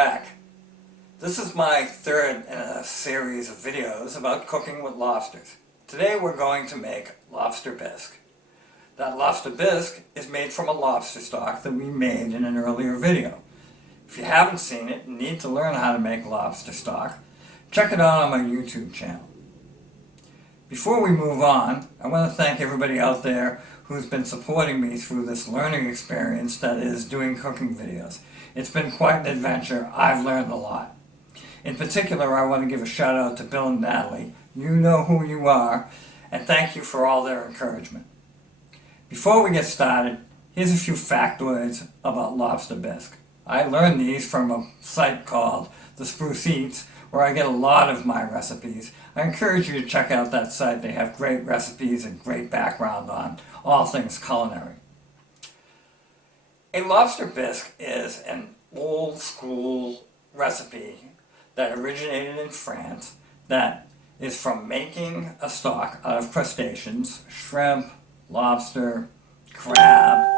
back. This is my third in a series of videos about cooking with lobsters. Today we're going to make lobster bisque. That lobster bisque is made from a lobster stock that we made in an earlier video. If you haven't seen it and need to learn how to make lobster stock, check it out on my YouTube channel. Before we move on, I want to thank everybody out there who's been supporting me through this learning experience that is doing cooking videos. It's been quite an adventure. I've learned a lot. In particular, I want to give a shout out to Bill and Natalie. You know who you are, and thank you for all their encouragement. Before we get started, here's a few factoids about lobster bisque. I learned these from a site called The Spruce Eats, where I get a lot of my recipes. I encourage you to check out that site. They have great recipes and great background on all things culinary. A lobster bisque is an old school recipe that originated in France that is from making a stock out of crustaceans, shrimp, lobster, crab.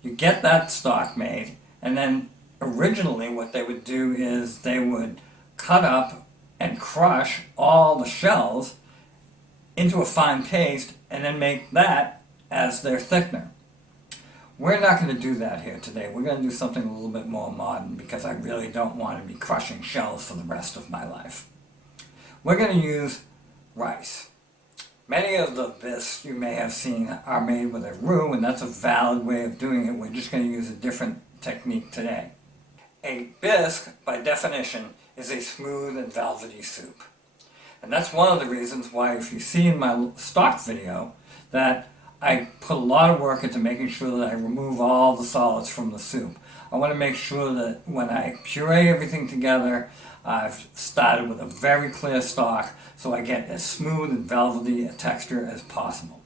You get that stock made, and then originally what they would do is they would cut up and crush all the shells into a fine paste and then make that as their thickener. We're not going to do that here today. We're going to do something a little bit more modern because I really don't want to be crushing shells for the rest of my life. We're going to use rice. Many of the bisques you may have seen are made with a roux, and that's a valid way of doing it. We're just going to use a different technique today. A bisque, by definition, is a smooth and velvety soup. And that's one of the reasons why, if you see in my stock video, that I put a lot of work into making sure that I remove all the solids from the soup. I want to make sure that when I puree everything together, I've started with a very clear stock so I get as smooth and velvety a texture as possible.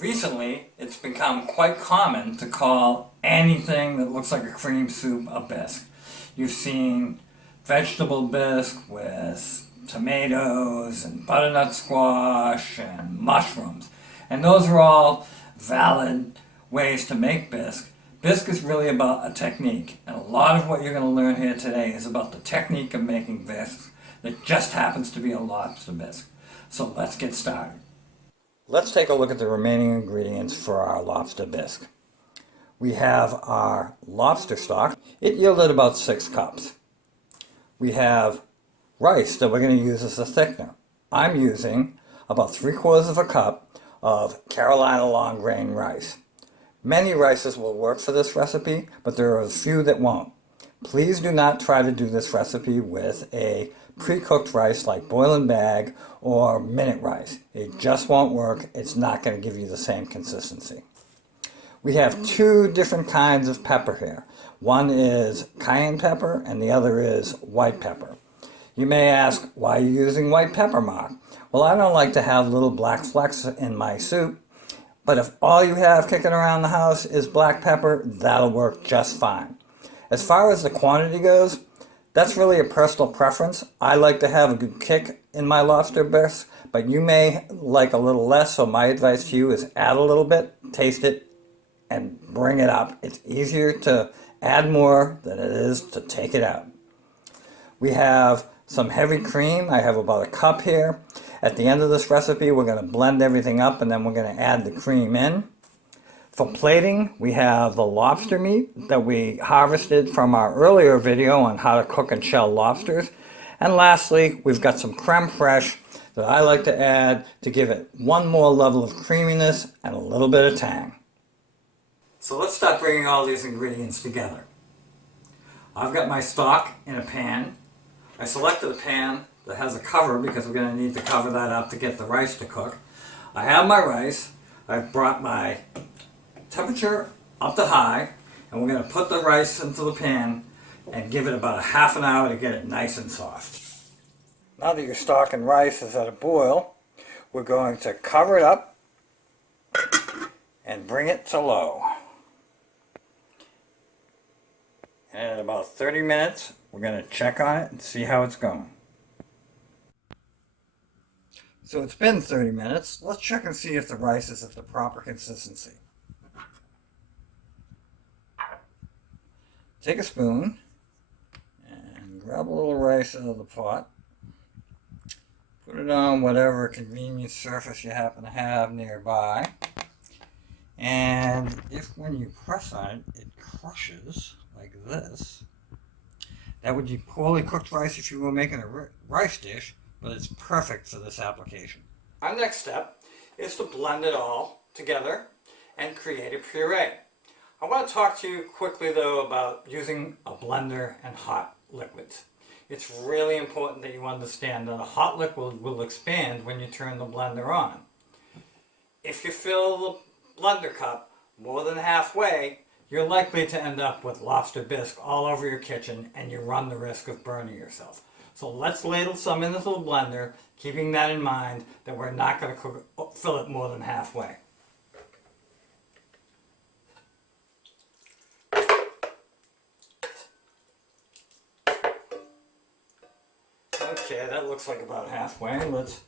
Recently, it's become quite common to call anything that looks like a cream soup a bisque. You've seen vegetable bisque with tomatoes and butternut squash and mushrooms. And those are all valid ways to make bisque. Bisque is really about a technique. And a lot of what you're going to learn here today is about the technique of making bisque that just happens to be a lobster bisque. So let's get started. Let's take a look at the remaining ingredients for our lobster bisque. We have our lobster stock. It yielded about 6 cups. We have rice that we're going to use as a thickener. I'm using about 3/4 of a cup of Carolina long grain rice. Many rices will work for this recipe, but there are a few that won't. Please do not try to do this recipe with a pre-cooked rice like boil and bag or minute rice. It just won't work. It's not going to give you the same consistency. We have 2 different kinds of pepper here. One is cayenne pepper and the other is white pepper. You may ask, why are you using white pepper, Mark? Well, I don't like to have little black flecks in my soup, but if all you have kicking around the house is black pepper, that'll work just fine. As far as the quantity goes, that's really a personal preference. I like to have a good kick in my lobster bisque, but you may like a little less, so my advice to you is add a little bit, taste it, and bring it up. It's easier to add more than it is to take it out. We have some heavy cream. I have about a cup here. At the end of this recipe, we're going to blend everything up and then we're going to add the cream in. For plating, we have the lobster meat that we harvested from our earlier video on how to cook and shell lobsters. And lastly, we've got some creme fraiche that I like to add to give it one more level of creaminess and a little bit of tang. So let's start bringing all these ingredients together. I've got my stock in a pan. I selected a pan that has a cover because we're going to need to cover that up to get the rice to cook. I have my rice. I've brought my temperature up to high, and we're going to put the rice into the pan and give it about a half an hour to get it nice and soft. Now that your stock and rice is at a boil, we're going to cover it up and bring it to low. And in about 30 minutes, we're going to check on it and see how it's going. So it's been 30 minutes. Let's check and see if the rice is at the proper consistency. Take a spoon grab a little rice out of the pot, put it on whatever convenient surface you happen to have nearby, and if when you press on it, it crushes like this, that would be poorly cooked rice if you were making a rice dish, but it's perfect for this application. Our next step is to blend it all together and create a puree. I want to talk to you quickly though about using a blender and hot liquids. It's really important that you understand that a hot liquid will expand when you turn the blender on. If you fill the blender cup more than halfway, you're likely to end up with Lobster Bisque all over your kitchen and you run the risk of burning yourself. So let's ladle some into the blender, keeping that in mind that we're not going to fill it more than halfway. Okay, that looks like about halfway. Let's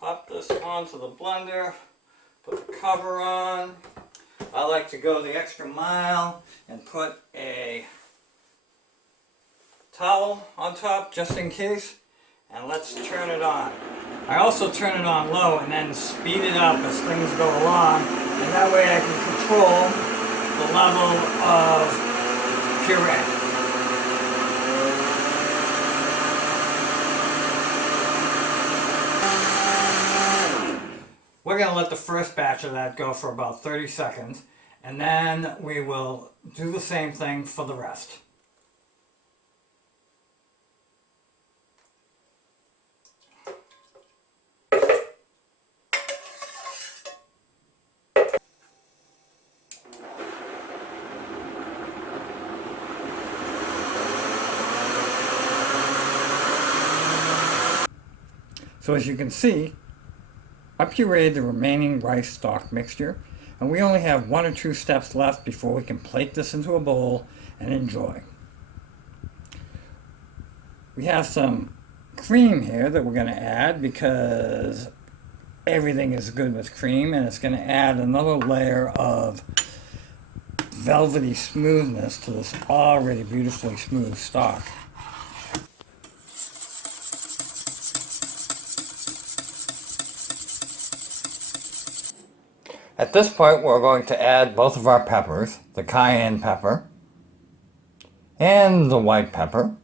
pop this onto the blender, put the cover on. I like to go the extra mile and put a towel on top just in case, and let's turn it on. I also turn it on low and then speed it up as things go along, and that way I can control the level of puree. We're going to let the first batch of that go for about 30 seconds, and then we will do the same thing for the rest. So as you can see, I pureed the remaining rice stock mixture, and we only have 1 or 2 steps left before we can plate this into a bowl and enjoy. We have some cream here that we're going to add because everything is good with cream, and it's going to add another layer of velvety smoothness to this already beautifully smooth stock. At this point, we're going to add both of our peppers, the cayenne pepper and the white pepper.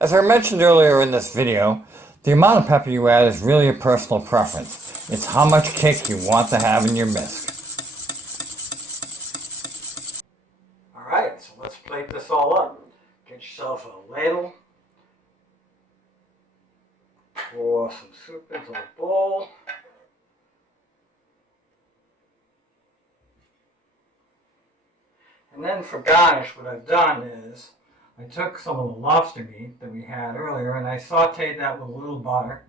As I mentioned earlier in this video, the amount of pepper you add is really a personal preference. It's how much kick you want to have in your bisque. Alright, so let's plate this all up. Get yourself a ladle, pour some soup into a bowl. And then for garnish, what I've done is I took some of the lobster meat that we had earlier and I sauteed that with a little butter.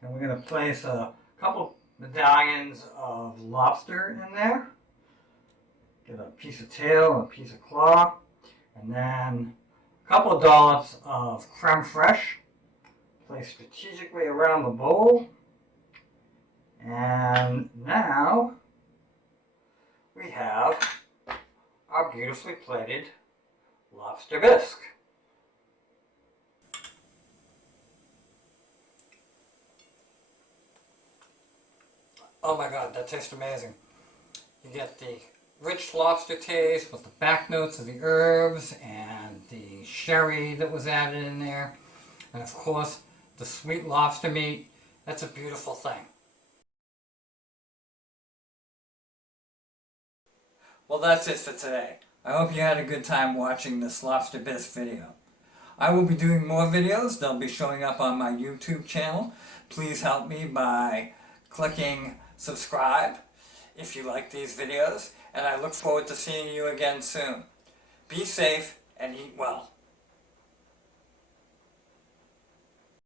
And we're going to place a couple medallions of lobster in there. Get a piece of tail and a piece of claw. And then a couple of dollops of creme fraiche placed strategically around the bowl. And now we have our beautifully plated Lobster Bisque. Oh my god, that tastes amazing. You get the rich lobster taste with the back notes of the herbs and the sherry that was added in there. And of course, the sweet lobster meat. That's a beautiful thing. Well, that's it for today. I hope you had a good time watching this Lobster Bisque video. I will be doing more videos. They'll be showing up on my YouTube channel. Please help me by clicking subscribe if you like these videos, and I look forward to seeing you again soon. Be safe and eat well.